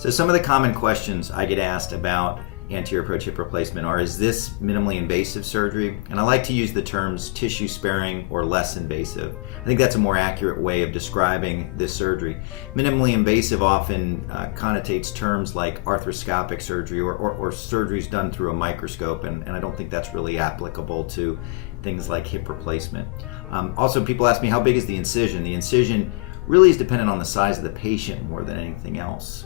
So some of the common questions I get asked about anterior approach hip replacement are, is this minimally invasive surgery? And I like to use the terms tissue sparing or less invasive. I think that's a more accurate way of describing this surgery. Minimally invasive often connotates terms like arthroscopic surgery or surgeries done through a microscope, and I don't think that's really applicable to things like hip replacement. Also, people ask me, how big is the incision? The incision really is dependent on the size of the patient more than anything else.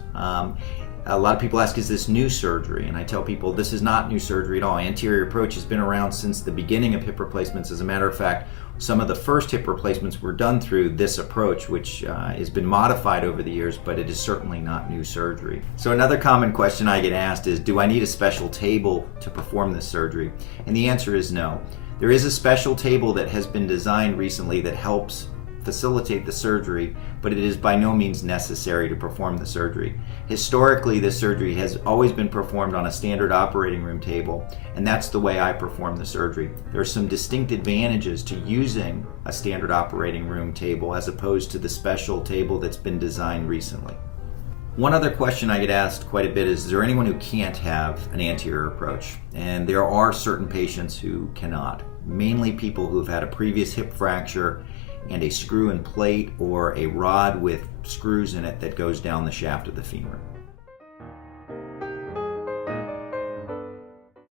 A lot of people ask, is this new surgery? And I tell people this is not new surgery at all. Anterior approach has been around since the beginning of hip replacements. As a matter of fact, some of the first hip replacements were done through this approach, which has been modified over the years, but it is certainly not new surgery. So another common question I get asked is, do I need a special table to perform this surgery? And the answer is no. There is a special table that has been designed recently that helps facilitate the surgery, but it is by no means necessary to perform the surgery. Historically, this surgery has always been performed on a standard operating room table, and that's the way I perform the surgery. There are some distinct advantages to using a standard operating room table as opposed to the special table that's been designed recently. One other question I get asked quite a bit is there anyone who can't have an anterior approach? And there are certain patients who cannot, mainly people who have had a previous hip fracture and a screw and plate or a rod with screws in it that goes down the shaft of the femur.